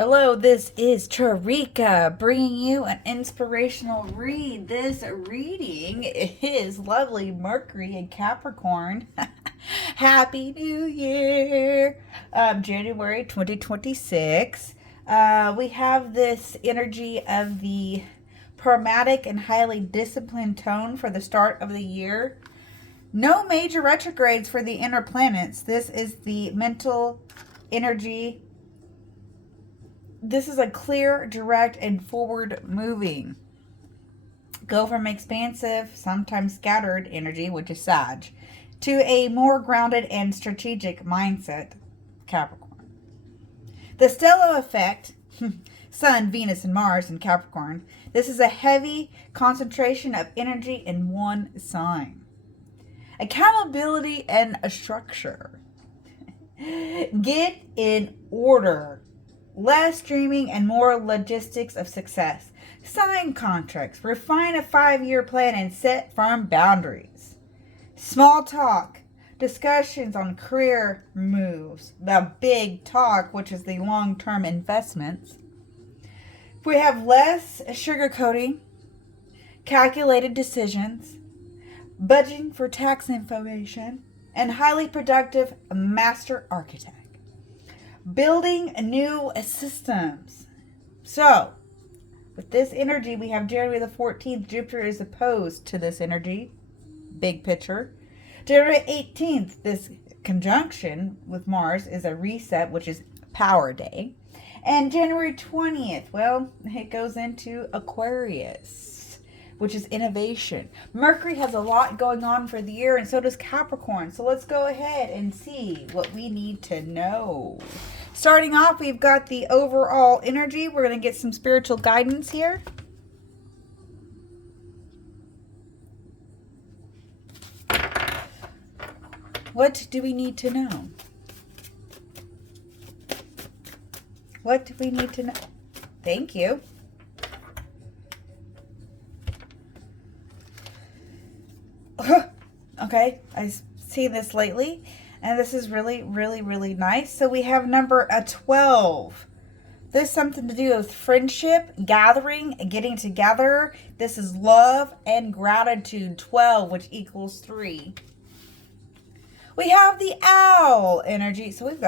Hello, this is Tarika bringing you an inspirational read. This reading is lovely Mercury and Capricorn. Happy New Year! January 2026. We have this energy of the pragmatic and highly disciplined tone for the start of the year. No major retrogrades for the inner planets. This is the mental energy. This is a clear, direct, and forward moving. Go from expansive, sometimes scattered energy, which is Sag, to a more grounded and strategic mindset, Capricorn. The stellar effect, Sun, Venus, and Mars in Capricorn. This is a heavy concentration of energy in one sign. Accountability and a structure. Get in order. Less dreaming and more logistics of success. Sign contracts. Refine a 5-year plan and set firm boundaries. Small talk. Discussions on career moves. The big talk, which is the long-term investments. We have less sugarcoating. Calculated decisions. Budgeting for tax information. And highly productive master architect. Building new systems. So, with this energy, we have January the 14th. Jupiter is opposed to this energy. Big picture. January 18th, this conjunction with Mars is a reset, which is power day. And January 20th, well, it goes into Aquarius, which is innovation. Mercury has a lot going on for the year, and so does Capricorn. So let's go ahead and see what we need to know. Starting off, we've got the overall energy. We're going to get some spiritual guidance here. What do we need to know? What do we need to know? Thank you. Okay, I've seen this lately, and this is really, really, really nice. So we have number 12. This is something to do with friendship, gathering, getting together. This is love and gratitude, 12, which equals 3. We have the owl energy. So we've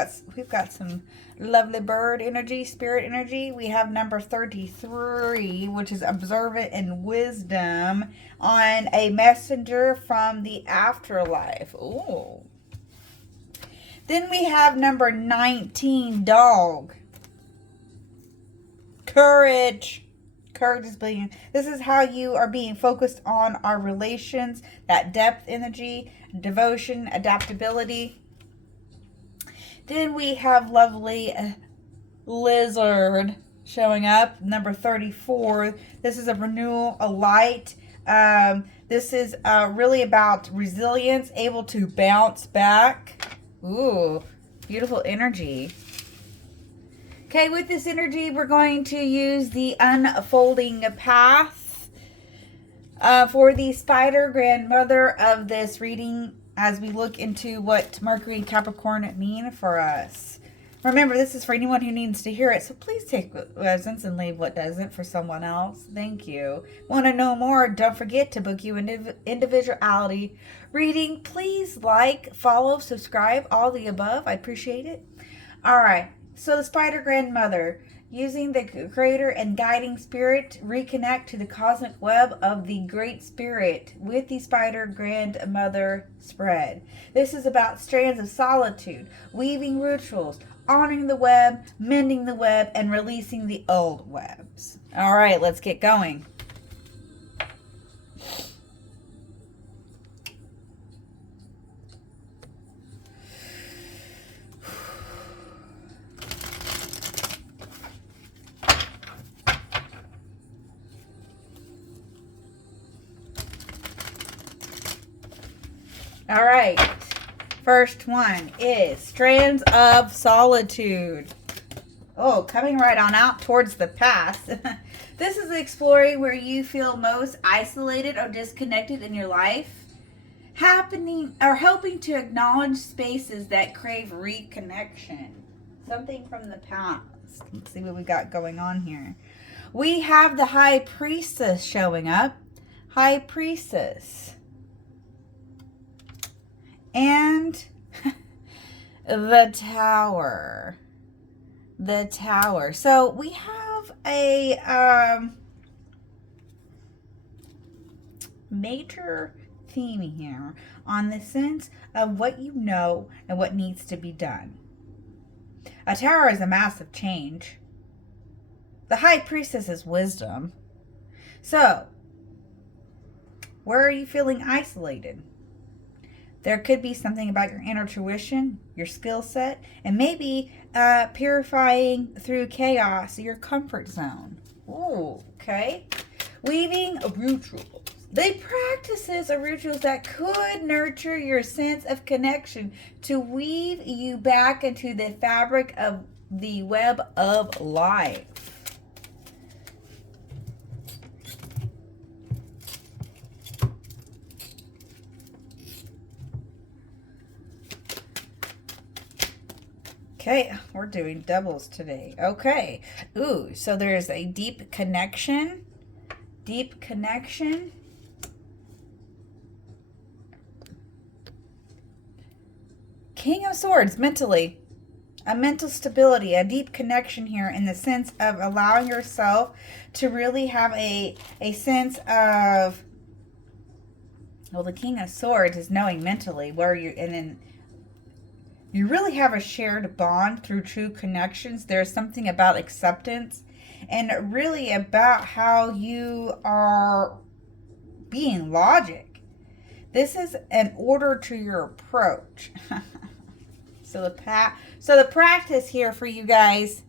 got some lovely bird energy, spirit energy. We have number 33, which is observant and wisdom on a messenger from the afterlife. Ooh. Then we have number 19, dog. Courage. Courage is being. This is how you are being focused on our relations, that depth energy, devotion, adaptability. Then we have lovely lizard showing up, number 34. This is a renewal, a light. This is really about resilience, able to bounce back. Ooh, beautiful energy. Okay, with this energy, we're going to use the unfolding path for the spider grandmother of this reading as we look into what Mercury and Capricorn mean for us. Remember, this is for anyone who needs to hear it, so please take what resonates and leave what doesn't for someone else. Thank you. Want to know more? Don't forget to book you an individuality reading. Please like, follow, subscribe, all the above. I appreciate it. All right. So the spider grandmother, using the creator and guiding spirit, reconnect to the cosmic web of the great spirit with the spider grandmother spread. This is about strands of solitude, weaving rituals, honoring the web, mending the web, and releasing the old webs. All right, let's get going. All right, first one is Strands of Solitude. Oh, coming right on out towards the past. This is exploring where you feel most isolated or disconnected in your life. Happening or helping to acknowledge spaces that crave reconnection. Something from the past. Let's see what we got going on here. We have the High Priestess showing up. High Priestess. And the Tower. The Tower. So we have a major theme here on the sense of what you know and what needs to be done. A tower is a massive change. The High Priestess is wisdom. So, where are you feeling isolated? There could be something about your inner tuition, your skill set, and maybe purifying through chaos your comfort zone. Ooh, okay. Weaving rituals. They practices rituals that could nurture your sense of connection to weave you back into the fabric of the web of life. Okay, we're doing doubles today. Okay. Ooh, so there's a deep connection. Deep connection. King of Swords, mentally. A mental stability, a deep connection here in the sense of allowing yourself to really have a sense of, well, the King of Swords is knowing mentally where you, and then you really have a shared bond through true connections. There's something about acceptance and really about how you are being logic. This is an order to your approach. So the practice here for you guys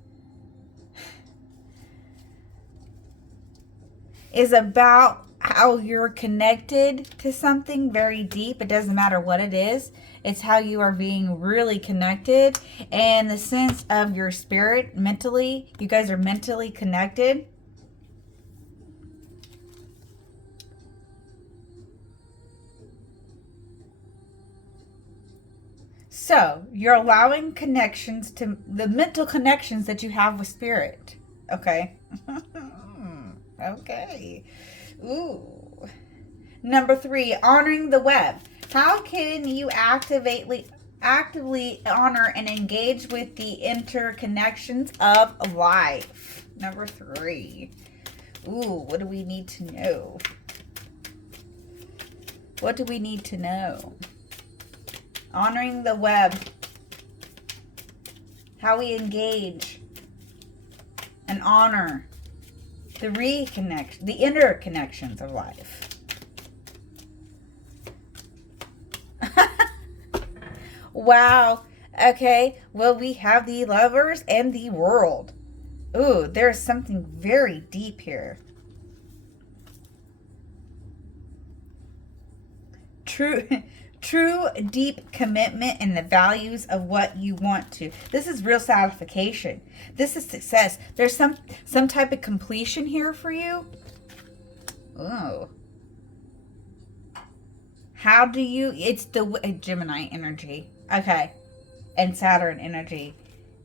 is about how you're connected to something very deep. It doesn't matter what it is. It's how you are being really connected, and the sense of your spirit mentally. You guys are mentally connected. So you're allowing connections to the mental connections that you have with spirit. Okay. Okay. Ooh. Number 3, honoring the web. How can you actively honor and engage with the interconnections of life? Number 3. Ooh, what do we need to know? What do we need to know? Honoring the web. How we engage and honor the the interconnections of life. Wow. Okay. Well, we have the Lovers and the World. Ooh, there's something very deep here. True deep commitment in the values of what you want to. This is real satisfaction. This is success. There's some type of completion here for you. Oh. How do you, it's the Gemini energy. Okay. And Saturn energy.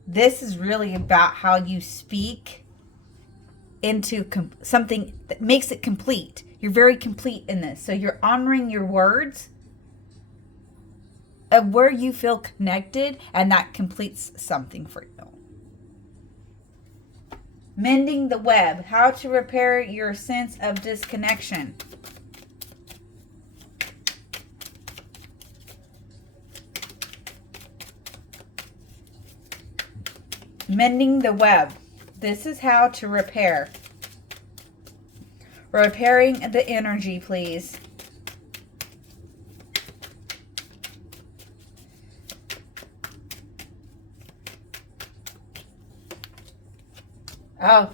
This is really about how you speak into something that makes it complete. You're very complete in this. So you're honoring your words of where you feel connected, and that completes something for you. Mending the web. How to repair your sense of disconnection. Mending the web. This is how to repair. Repairing the energy, please. Oh,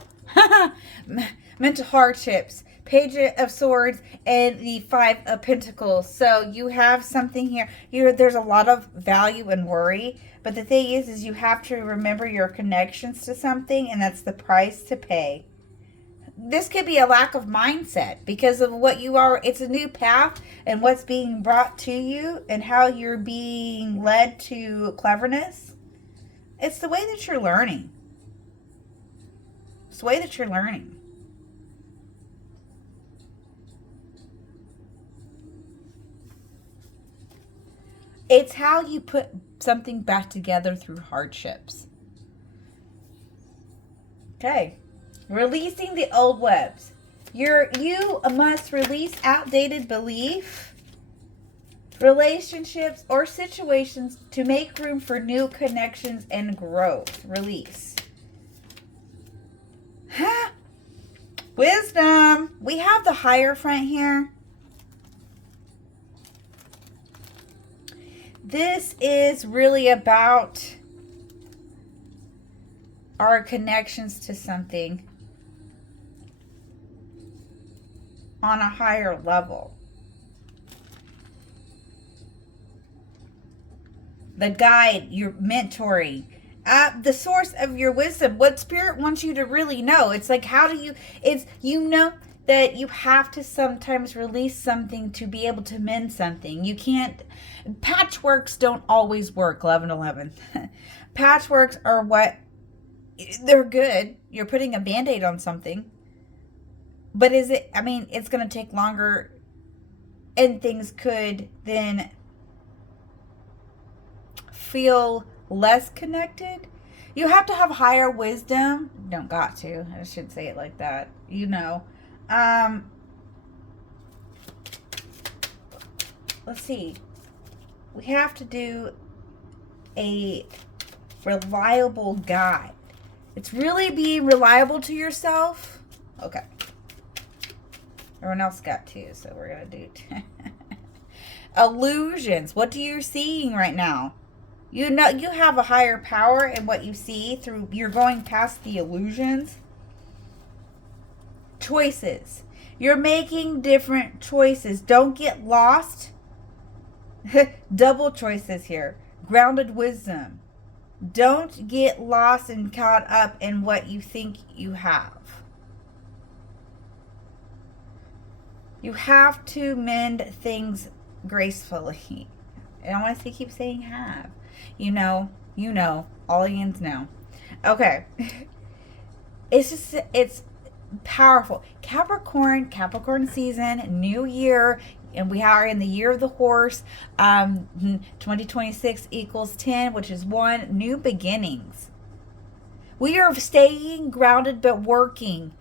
mental hardships, Page of Swords, and the 5 of Pentacles. So you have something here. There's a lot of value and worry. But the thing is you have to remember your connections to something, and that's the price to pay. This could be a lack of mindset because of what you are. It's a new path and what's being brought to you and how you're being led to cleverness. It's the way that you're learning. It's the way that you're learning. It's how you put something back together through hardships. Okay. Releasing the old webs. You must release outdated belief, relationships, or situations to make room for new connections and growth. Release. Wisdom. We have the Hierophant here. This is really about our connections to something on a higher level. The guide, your mentoring, the source of your wisdom, what Spirit wants you to really know. It's like, how do you, it's, you know that you have to sometimes release something to be able to mend something. You can't, patchworks don't always work, 11-11. Patchworks are what, they're good. You're putting a Band-Aid on something. But is it, I mean, it's going to take longer and things could then feel less connected. You have to have higher wisdom. Don't got to. I should say it like that. You know. Let's see. We have to do a reliable guide. It's really being reliable to yourself. Okay. Everyone else got two, so we're going to do illusions. What are you seeing right now? You know, you have a higher power in what you see through, you're going past the illusions. Choices. You're making different choices. Don't get lost. Double choices here. Grounded wisdom. Don't get lost and caught up in what you think you have. You have to mend things gracefully. I don't want to keep saying have. You know, audience know. Okay. It's powerful. Capricorn season, new year, and we are in the year of the horse. 2026 equals 10, which is 1, new beginnings. We are staying grounded but working.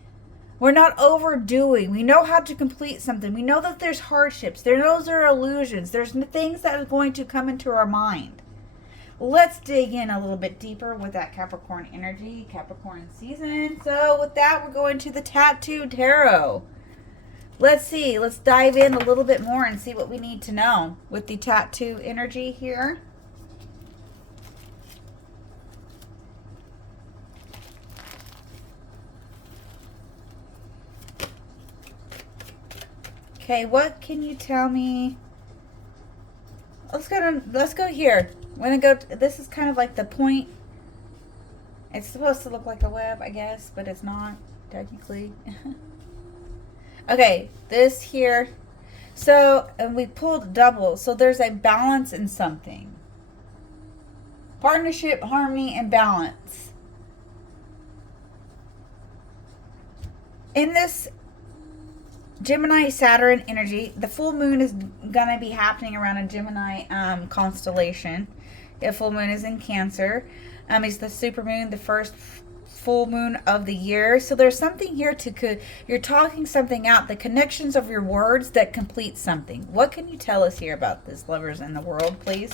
We're not overdoing. We know how to complete something. We know that there's hardships. Those are illusions. There's things that are going to come into our mind. Let's dig in a little bit deeper with that Capricorn energy, Capricorn season. So with that, we're going to the Tattoo Tarot. Let's see. Let's dive in a little bit more and see what we need to know with the Tattoo energy here. Okay, what can you tell me? Let's go here. We're gonna go. This is kind of like the point. It's supposed to look like a web, I guess, but it's not technically. Okay, this here. So, and we pulled double. So there's a balance in something. Partnership, harmony, and balance. In this Gemini Saturn energy, the full moon is gonna be happening around a Gemini constellation. The full moon is in Cancer. It's the super moon, the first full moon of the year. So there's something here you're talking something out, the connections of your words that complete something. What can you tell us here about this, lovers in the world, please?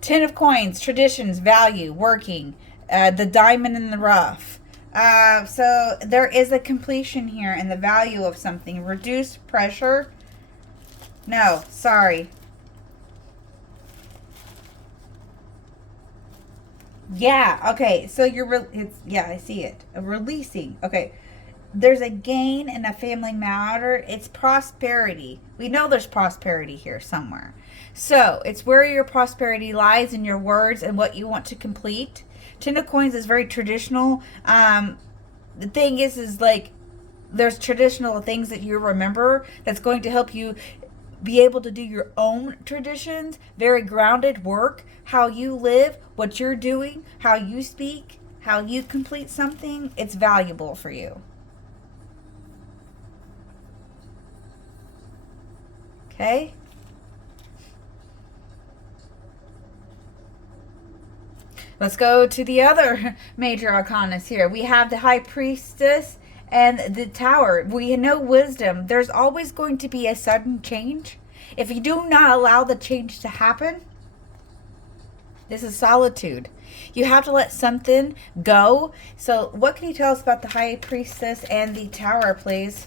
Ten of Coins, traditions, value, working. The diamond in the rough. So there is a completion here and the value of something. Reduce pressure. No, sorry. Yeah, okay. So yeah, I see it. A releasing. Okay. There's a gain in a family matter. It's prosperity. We know there's prosperity here somewhere. So it's where your prosperity lies in your words and what you want to complete. Ten of Coins is very traditional. The thing is like there's traditional things that you remember that's going to help you be able to do your own traditions, very grounded work, how you live, what you're doing, how you speak, how you complete something, it's valuable for you. Okay? Let's go to the other major arcanas here. We have the High Priestess and the Tower. We know wisdom. There's always going to be a sudden change. If you do not allow the change to happen, this is solitude. You have to let something go. So what can you tell us about the High Priestess and the Tower, please?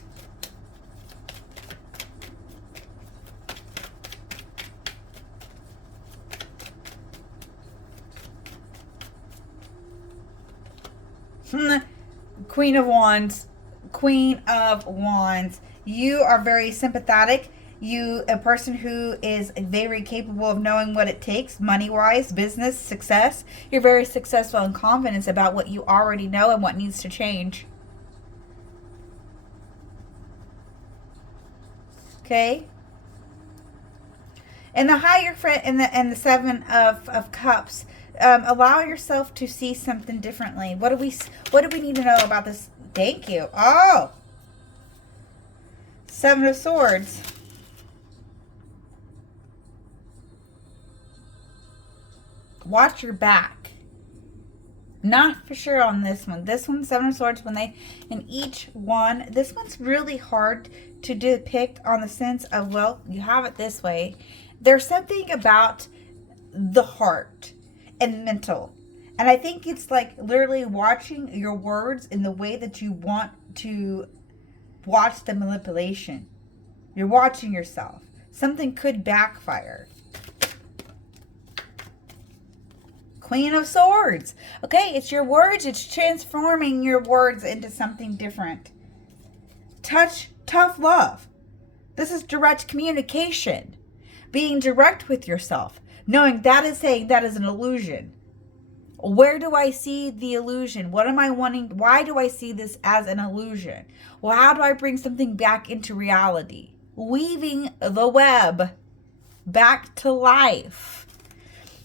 Queen of Wands. Queen of Wands. You are very sympathetic. You, a person who is very capable of knowing what it takes, money-wise, business, success. You're very successful and confident about what you already know and what needs to change. Okay? And the Hierophant and the Seven of Cups. Allow yourself to see something differently. What do we need to know about this? Thank you. Oh, Seven of Swords. Watch your back. Not for sure on this one. This one, Seven of Swords, in each one, this one's really hard to depict on the sense of, well, you have it this way. There's something about the heart and mental. And I think it's like literally watching your words in the way that you want to watch the manipulation. You're watching yourself. Something could backfire. Queen of Swords. Okay, it's your words. It's transforming your words into something different. Tough love. This is direct communication. Being direct with yourself. Knowing that is saying that is an illusion. Where do I see the illusion? What am I wanting? Why do I see this as an illusion? Well, how do I bring something back into reality? Weaving the web back to life.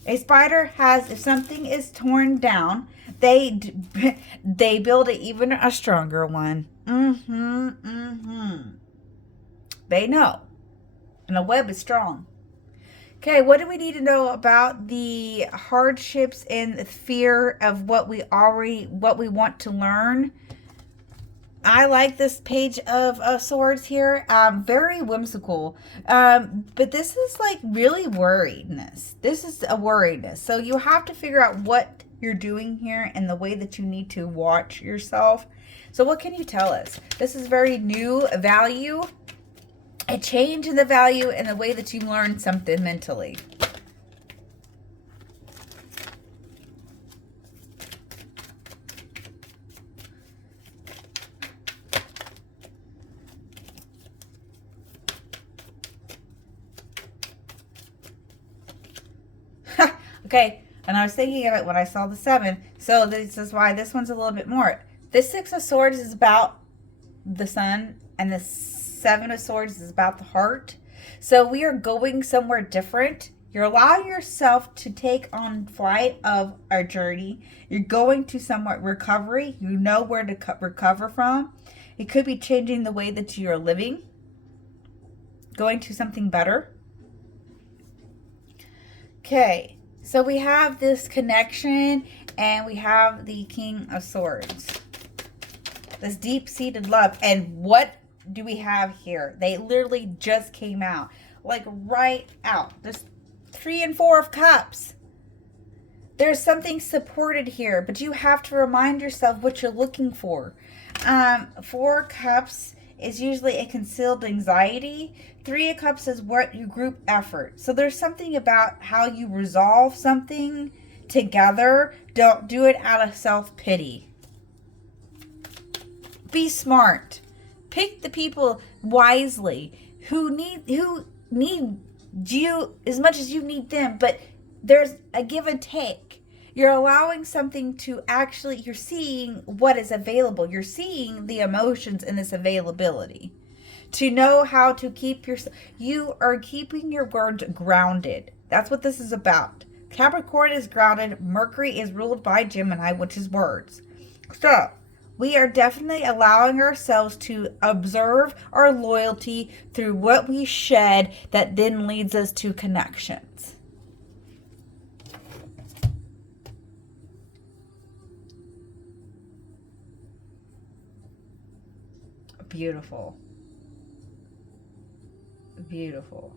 A spider has, if something is torn down, they build even a stronger one. They know. And a web is strong. Okay, what do we need to know about the hardships and the fear of what we want to learn? I like this page of swords here. Very whimsical. But this is like really worriedness. This is a worriedness. So you have to figure out what you're doing here and the way that you need to watch yourself. So what can you tell us? This is very new value. A change in the value and the way that you learn something mentally. Okay, and I was thinking of it when I saw the 7. So this is why this one's a little bit more. This 6 of Swords is about the sun, and the 7 of Swords is about the heart. So we are going somewhere different. You're allowing yourself to take on flight of our journey. You're going to somewhat recovery. You know where to recover from. It could be changing the way that you're living. Going to something better. Okay. So we have this connection and we have the King of Swords. This deep-seated love. And what do we have here? They literally just came out. Like right out. There's 3 and 4 of Cups. There's something supported here. But you have to remind yourself what you're looking for. 4 Cups is usually a concealed anxiety. 3 of Cups is what you group effort. So there's something about how you resolve something together. Don't do it out of self-pity. Be smart. Pick the people wisely who need you as much as you need them. But there's a give and take. You're allowing something to actually, you're seeing what is available. You're seeing the emotions in this availability. to know how to keep you are keeping your words grounded. That's what this is about. Capricorn is grounded. Mercury is ruled by Gemini, which is words. So we are definitely allowing ourselves to observe our loyalty through what we shed that then leads us to connections. Beautiful. Beautiful.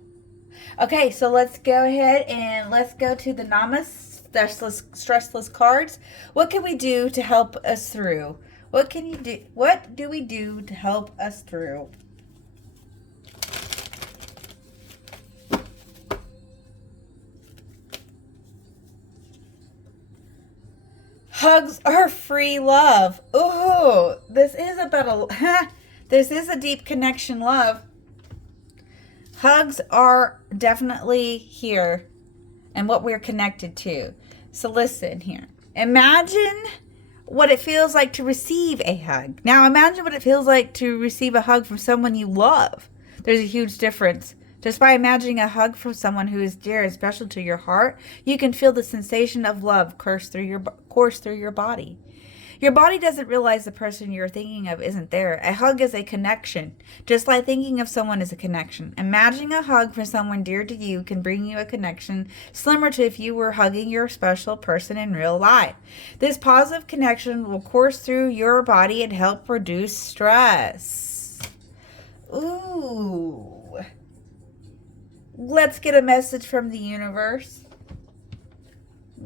Okay, so let's go ahead and let's go to the stressless cards. What can we do to help us through? What can you do? What do we do to help us through? Hugs are free love. Ooh, this is about this is a deep connection love. Hugs are definitely here and what we're connected to. So listen here. Imagine what it feels like to receive a hug. Now imagine what it feels like to receive a hug from someone you love. There's a huge difference. Just by imagining a hug from someone who is dear and special to your heart, you can feel the sensation of love course through your body. Your body doesn't realize the person you're thinking of isn't there. A hug is a connection, just like thinking of someone is a connection. Imagining a hug from someone dear to you can bring you a connection similar to if you were hugging your special person in real life. This positive connection will course through your body and help reduce stress. Ooh. Let's get a message from the universe.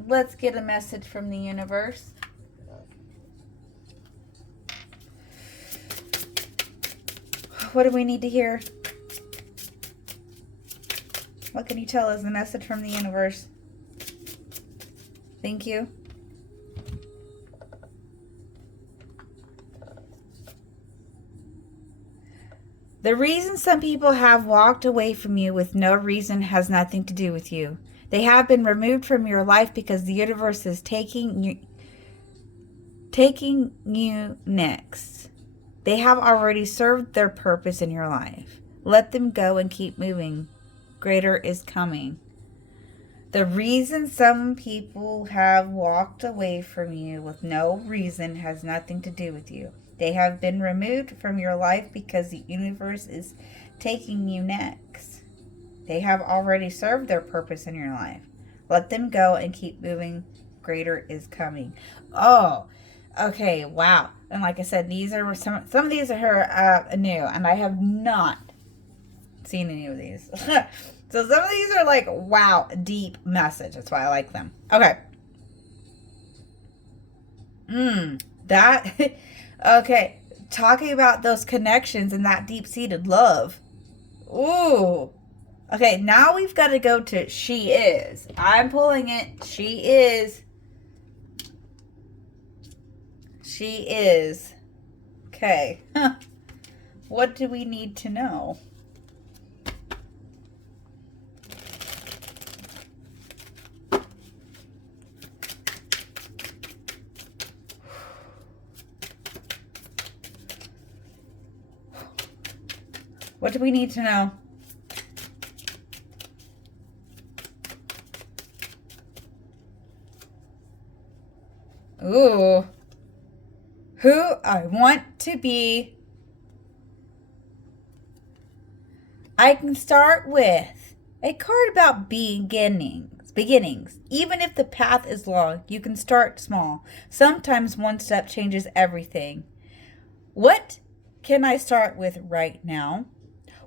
Let's get a message from the universe. What do we need to hear? What can you tell us? The message from the universe. Thank you. The reason some people have walked away from you with no reason has nothing to do with you. They have been removed from your life because the universe is taking you next. They have already served their purpose in your life. Let them go and keep moving. Greater is coming. The reason some people have walked away from you with no reason has nothing to do with you. They have been removed from your life because the universe is taking you next. They have already served their purpose in your life. Let them go and keep moving. Greater is coming. Oh, okay, wow. And like I said, these are some of these are new, and I have not seen any of these. So some of these are like, wow, deep message. That's why I like them. Okay. That, okay. Talking about those connections and that deep-seated love. Ooh. Okay, now we've got to go to she is. I'm pulling it. She is. She is. Okay. What do we need to know? What do we need to know? Ooh. Who I want to be. I can start with a card about beginnings. Even if the path is long, you can start small. Sometimes one step changes everything. What can I start with right now?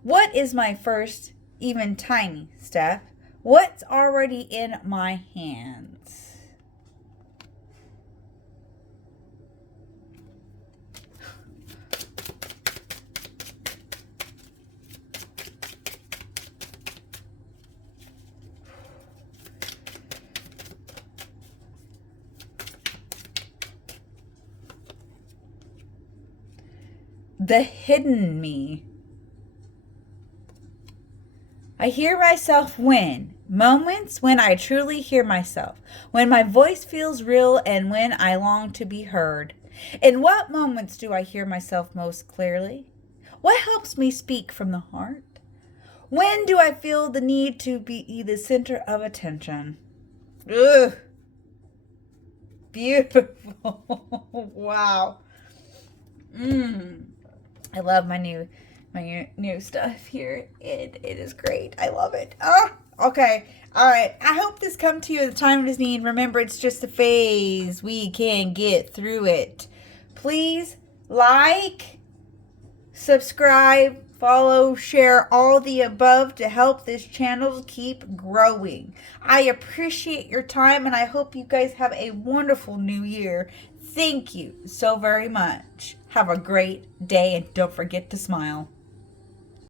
What is my first, even tiny step? What's already in my hands? The hidden me. I hear myself when moments when I truly hear myself, when my voice feels real and when I long to be heard. In what moments do I hear myself most clearly? What helps me speak from the heart? When do I feel the need to be the center of attention? Ugh. Beautiful. Wow. I love my new stuff here. It is great. I love it. Okay. All right. I hope this come to you at the time of his need. Remember, it's just a phase. We can get through it. Please like, subscribe, follow, share all the above to help this channel keep growing. I appreciate your time, and I hope you guys have a wonderful new year. Thank you so very much. Have a great day, and don't forget to smile.